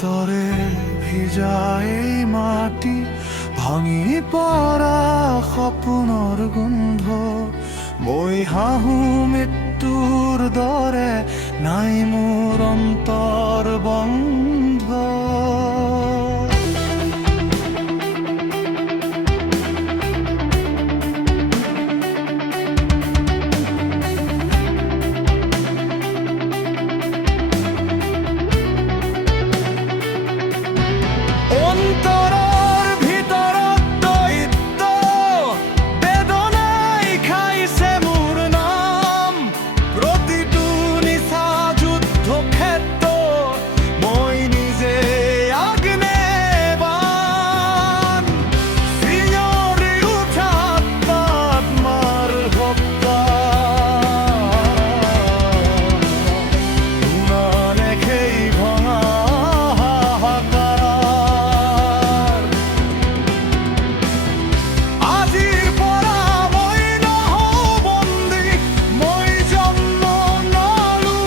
তরে ভিজা এই মাটি, ভাঙি পৰা সপোনৰ গোন্ধ। মই হাঁহো মৃত্যুৰ দৰে, নাই মোৰ অন্তৰ বন্ধ। অন্তৰৰ ভিতৰত দৈত্য বেদনাই খাইছে মোৰ নাম। প্ৰতিটো নিচা যুদ্ধ ক্ষেত্ৰ মই নিজে আগ্নেবান। চিঞৰি উঠা আত্মাৰ হত্যা, ইমানে সেই ভঙা হাহাকাৰ। আজিৰ পৰা মই নহওঁ বন্দী, মই জন্ম নলো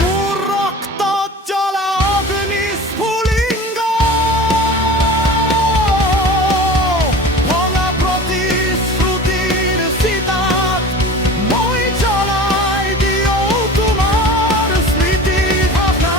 মোৰ ৰক্তত জ্বলা অগ্নিস্ফুলিংগ, ভঙা প্ৰতিশ্ৰুতিৰ চিতাত মই জ্বলাই দিওঁ তোমাৰ স্মৃতি ভাষান।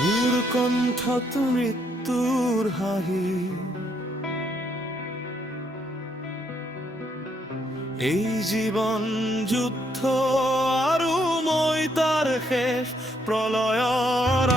মোৰ কণ্ঠত মৃত্যুৰ হাঁহি, এই জীৱন যুদ্ধ আৰু মই তাৰ শেষ প্ৰলয়ৰ